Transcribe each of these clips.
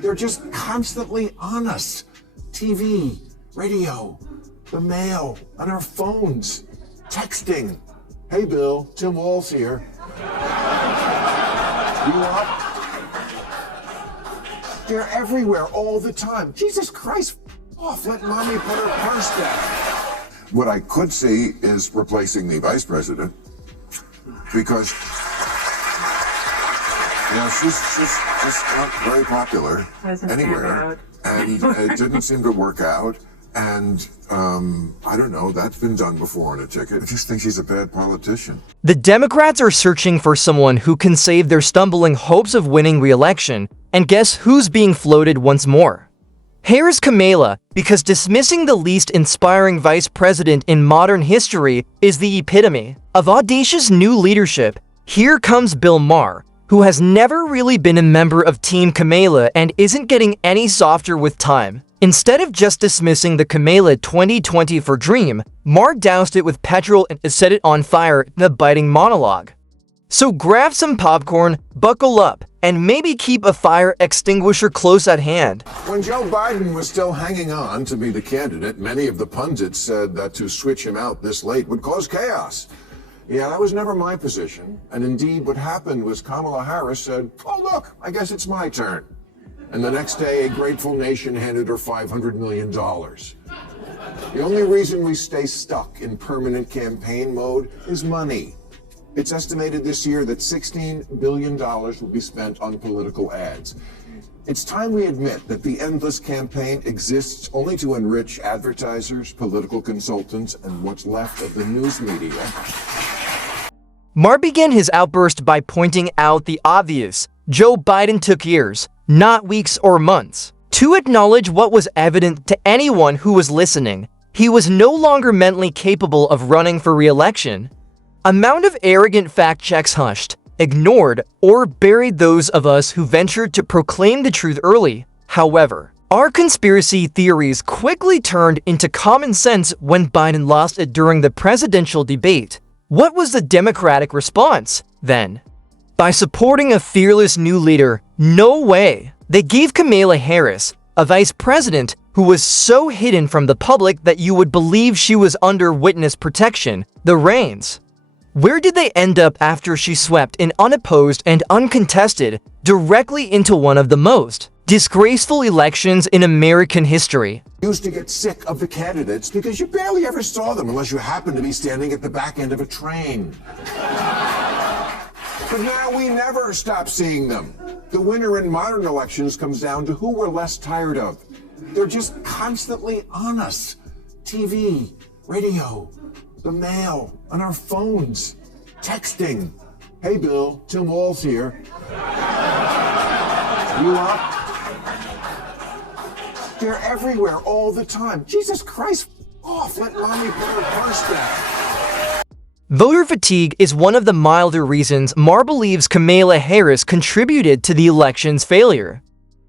They're just constantly on us. TV, radio, the mail, on our phones, texting. Hey Bill, Tim Walz here. You up? They're everywhere all the time. Jesus Christ, off, let mommy put her purse down. What I could see is replacing the vice president because she's not very popular anywhere, and it didn't seem to work out. And I don't know, that's been done before on a ticket. I just think she's a bad politician. The Democrats are searching for someone who can save their stumbling hopes of winning re-election, and guess who's being floated once more? Harris Kamala, because dismissing the least inspiring vice president in modern history is the epitome of audacious new leadership. Here comes Bill Maher, who has never really been a member of Team Kamala and isn't getting any softer with time. Instead of just dismissing the Kamala 2020 for dream, Maher doused it with petrol and set it on fire in a biting monologue. So grab some popcorn, buckle up, and maybe keep a fire extinguisher close at hand. When Joe Biden was still hanging on to be the candidate, many of the pundits said that to switch him out this late would cause chaos. Yeah, that was never my position. And indeed, what happened was Kamala Harris said, "Oh, look, I guess it's my turn." And the next day, a grateful nation handed her $500 million. The only reason we stay stuck in permanent campaign mode is money. It's estimated this year that $16 billion will be spent on political ads. It's time we admit that the endless campaign exists only to enrich advertisers, political consultants, and what's left of the news media. Maher began his outburst by pointing out the obvious. Joe Biden took years, not weeks or months, to acknowledge what was evident to anyone who was listening. He was no longer mentally capable of running for re-election. Amount of arrogant fact checks hushed, ignored, or buried those of us who ventured to proclaim the truth early. However, our conspiracy theories quickly turned into common sense when Biden lost it during the presidential debate. What was the Democratic response, then? By supporting a fearless new leader? No way. They gave Kamala Harris, a vice president who was so hidden from the public that you would believe she was under witness protection, the reins. Where did they end up after she swept in unopposed and uncontested directly into one of the most disgraceful elections in American history? Used to get sick of the candidates because you barely ever saw them unless you happened to be standing at the back end of a train. But now we never stop seeing them. The winner in modern elections comes down to who we're less tired of. They're just constantly on us. TV, radio, the mail, on our phones, texting. Hey Bill, Tim Walz here. You up? They're everywhere all the time. Jesus Christ, off, let mommy put her purse down. Voter fatigue is one of the milder reasons Maher believes Kamala Harris contributed to the election's failure.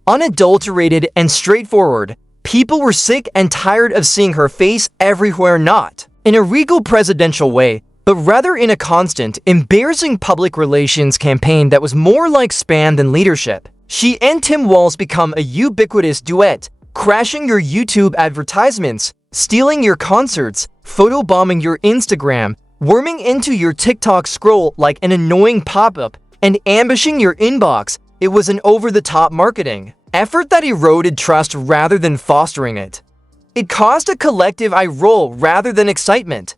Unadulterated and straightforward, people were sick and tired of seeing her face everywhere, not in a regal presidential way, but rather in a constant, embarrassing public relations campaign that was more like spam than leadership. She and Tim Walz become a ubiquitous duet, crashing your YouTube advertisements, stealing your concerts, photobombing your Instagram, worming into your TikTok scroll like an annoying pop-up, and ambushing your inbox. It was an over-the-top marketing effort that eroded trust rather than fostering it. It caused a collective eye roll rather than excitement.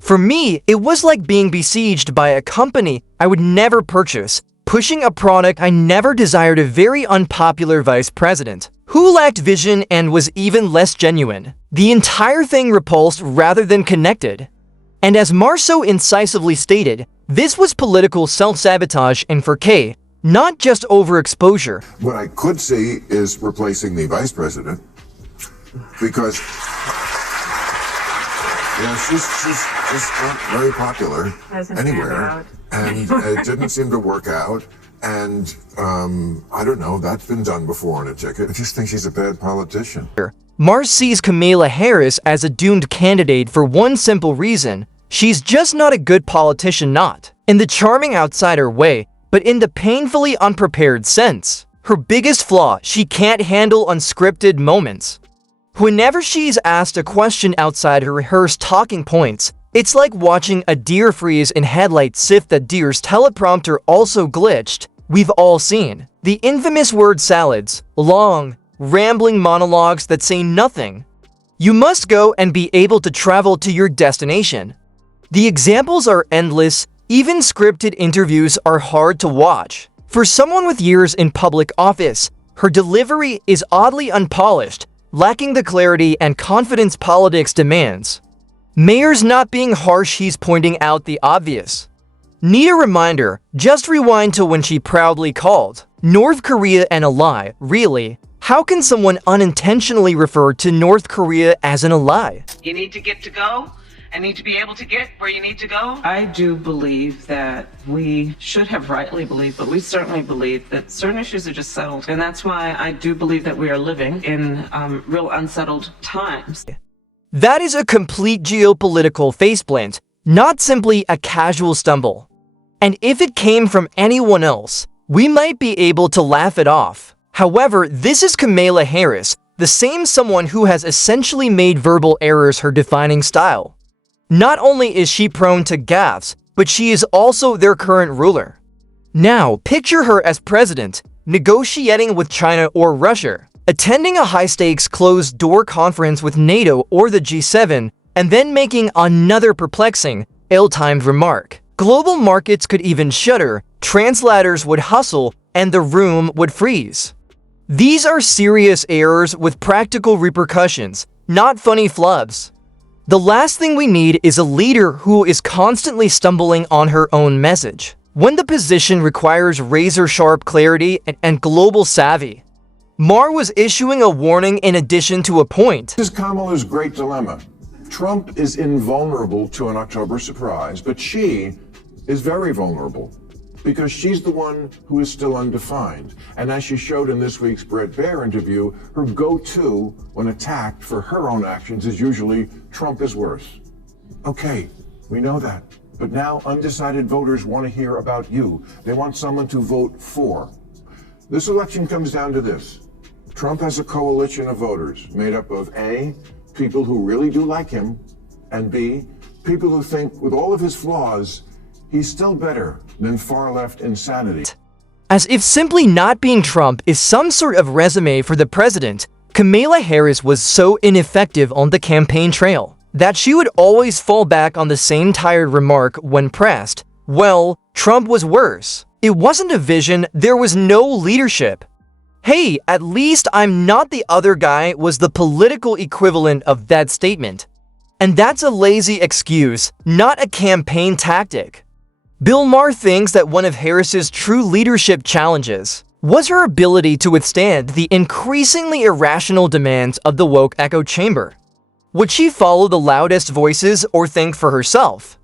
For me, it was like being besieged by a company I would never purchase, pushing a product I never desired, a very unpopular vice president who lacked vision and was even less genuine. The entire thing repulsed rather than connected. And as Maher so incisively stated, this was political self-sabotage and for K, not just overexposure. What I could see is replacing the vice president because she's not very popular anywhere, and it didn't seem to work out. And I don't know, that's been done before on a ticket. I just think she's a bad politician. Maher sees Kamala Harris as a doomed candidate for one simple reason. She's just not a good politician, not in the charming outsider way, but in the painfully unprepared sense. Her biggest flaw, she can't handle unscripted moments. Whenever she's asked a question outside her rehearsed talking points, it's like watching a deer freeze in headlights if the deer's teleprompter also glitched. We've all seen the infamous word salads, long, rambling monologues that say nothing. You must go and be able to travel to your destination. The examples are endless. Even scripted interviews are hard to watch. For someone with years in public office, her delivery is oddly unpolished, lacking the clarity and confidence politics demands. Maher's not being harsh, he's pointing out the obvious. Need a reminder? Just rewind to when she proudly called North Korea an ally. Really? How can someone unintentionally refer to North Korea as an ally? You need to get to go and need to be able to get where you need to go. I do believe that we should have rightly believed, but we certainly believe that certain issues are just settled. And that's why I do believe that we are living in real unsettled times. That is a complete geopolitical faceplant, not simply a casual stumble. And if it came from anyone else, we might be able to laugh it off. However, this is Kamala Harris, the same someone who has essentially made verbal errors her defining style. Not only is she prone to gaffes, but she is also their current ruler. Now, picture her as president, negotiating with China or Russia, attending a high-stakes closed-door conference with NATO or the G7, and then making another perplexing, ill-timed remark. Global markets could even shudder, translators would hustle, and the room would freeze. These are serious errors with practical repercussions, not funny flubs. The last thing we need is a leader who is constantly stumbling on her own message, when the position requires razor-sharp clarity and global savvy. Maher was issuing a warning in addition to a point. This is Kamala's great dilemma. Trump is invulnerable to an October surprise, but she is very vulnerable because she's the one who is still undefined. And as she showed in this week's Bret Baier interview, her go-to when attacked for her own actions is usually Trump is worse. Okay, we know that. But now undecided voters want to hear about you. They want someone to vote for. This election comes down to this. Trump has a coalition of voters made up of A, people who really do like him, and B, people who think with all of his flaws, he's still better than far-left insanity. As if simply not being Trump is some sort of resume for the president, Kamala Harris was so ineffective on the campaign trail that she would always fall back on the same tired remark when pressed. Well, Trump was worse. It wasn't a vision, there was no leadership. Hey, at least I'm not the other guy was the political equivalent of that statement. And that's a lazy excuse, not a campaign tactic. Bill Maher thinks that one of Harris's true leadership challenges was her ability to withstand the increasingly irrational demands of the woke echo chamber. Would she follow the loudest voices or think for herself?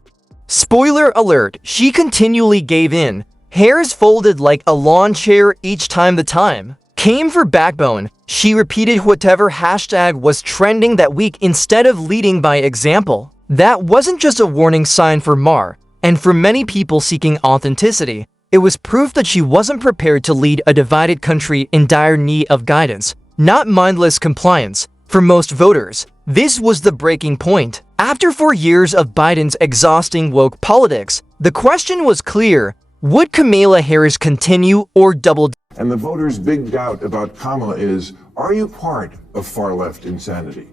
Spoiler alert, she continually gave in. Harris folded like a lawn chair each time the time came for backbone. She repeated whatever hashtag was trending that week instead of leading by example. That wasn't just a warning sign for Maher, and for many people seeking authenticity, it was proof that she wasn't prepared to lead a divided country in dire need of guidance, not mindless compliance. For most voters, this was the breaking point. After 4 years of Biden's exhausting woke politics, the question was clear: would Kamala Harris continue or double down? And the voters' big doubt about Kamala is, are you part of far-left insanity?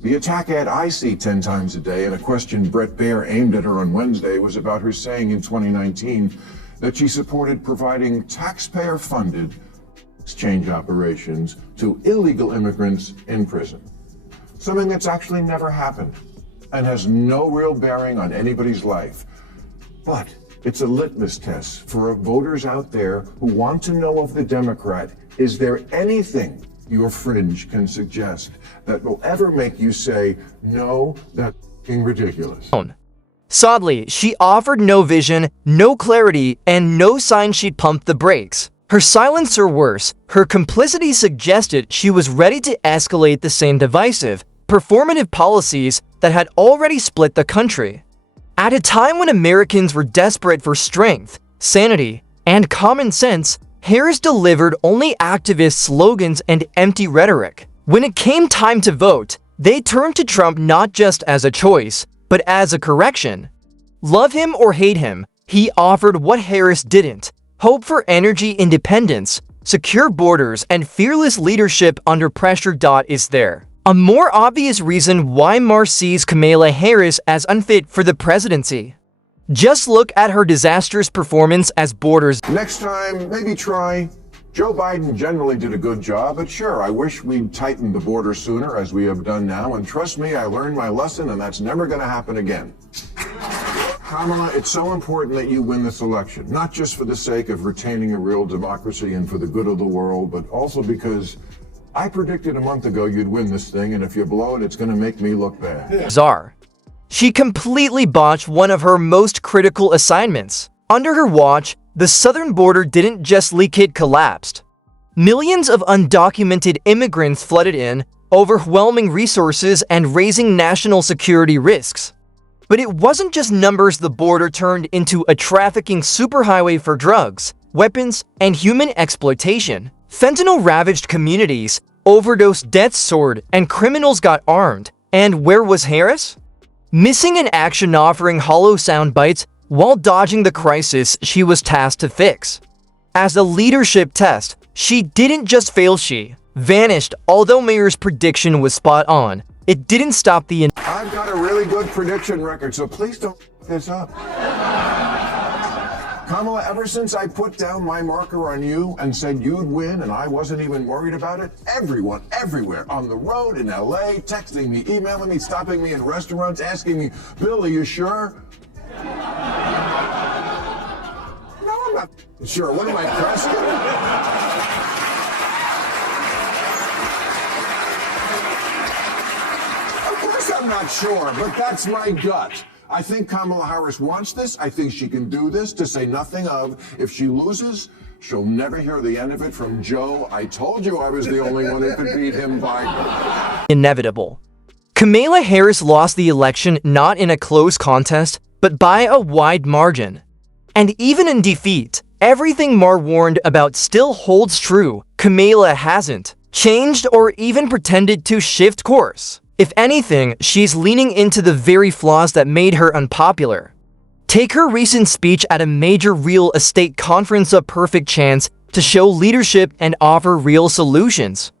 The attack ad I see 10 times a day and a question Bret Baier aimed at her on Wednesday was about her saying in 2019 that she supported providing taxpayer-funded exchange operations to illegal immigrants in prison. Something that's actually never happened and has no real bearing on anybody's life. But it's a litmus test for voters out there who want to know of the Democrat, is there anything your fringe can suggest that will ever make you say, no, that's ridiculous? Sadly, she offered no vision, no clarity, and no sign she'd pumped the brakes. Her silence, or worse, her complicity suggested she was ready to escalate the same divisive, performative policies that had already split the country. At a time when Americans were desperate for strength, sanity, and common sense, Harris delivered only activist slogans and empty rhetoric. When it came time to vote, they turned to Trump not just as a choice, but as a correction. Love him or hate him, he offered what Harris didn't: hope for energy independence, secure borders, and fearless leadership under pressure. Is there a more obvious reason why Maher sees Kamala Harris as unfit for the presidency? Just look at her disastrous performance as borders. Next time, maybe try. Joe Biden generally did a good job, but sure, I wish we'd tightened the border sooner, as we have done now, and trust me, I learned my lesson, and that's never going to happen again. Kamala, it's so important that you win this election, not just for the sake of retaining a real democracy and for the good of the world, but also because I predicted a month ago you'd win this thing, and if you blow it, it's going to make me look bad. Czar. She completely botched one of her most critical assignments. Under her watch, the southern border didn't just leak, it collapsed. Millions of undocumented immigrants flooded in, overwhelming resources and raising national security risks. But it wasn't just numbers. The border turned into a trafficking superhighway for drugs, weapons, and human exploitation. Fentanyl ravaged communities, overdose deaths soared, and criminals got armed. And where was Harris? Missing in action, offering hollow sound bites while dodging the crisis she was tasked to fix. As a leadership test, she didn't just fail, she vanished. Although Maher's prediction was spot on, it didn't stop the I've got a really good prediction record, so please don't f this up. Kamala, ever since I put down my marker on you and said you'd win and I wasn't even worried about it, everyone, everywhere, on the road, in LA, texting me, emailing me, stopping me in restaurants, asking me, Bill, are you sure? No, I'm not sure. What am I, Preston? Of course I'm not sure, but that's my gut. I think Kamala Harris wants this. I think she can do this, to say nothing of, if she loses, she'll never hear the end of it from Joe. I told you I was the only one who could beat him by... Inevitable. Kamala Harris lost the election not in a close contest, but by a wide margin. And even in defeat, everything Maher warned about still holds true. Kamala hasn't changed or even pretended to shift course. If anything, she's leaning into the very flaws that made her unpopular. Take her recent speech at a major real estate conference, a perfect chance to show leadership and offer real solutions.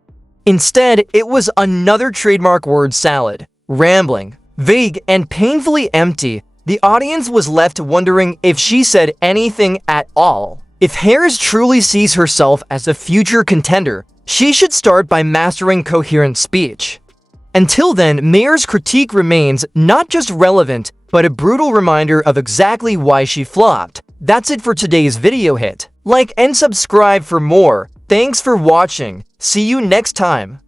Instead, it was another trademark word salad, rambling, vague, and painfully empty. The audience was left wondering if she said anything at all. If Harris truly sees herself as a future contender, she should start by mastering coherent speech. Until then, Maher's critique remains not just relevant, but a brutal reminder of exactly why she flopped. That's it for today's video. Hit like and subscribe for more. Thanks for watching. See you next time.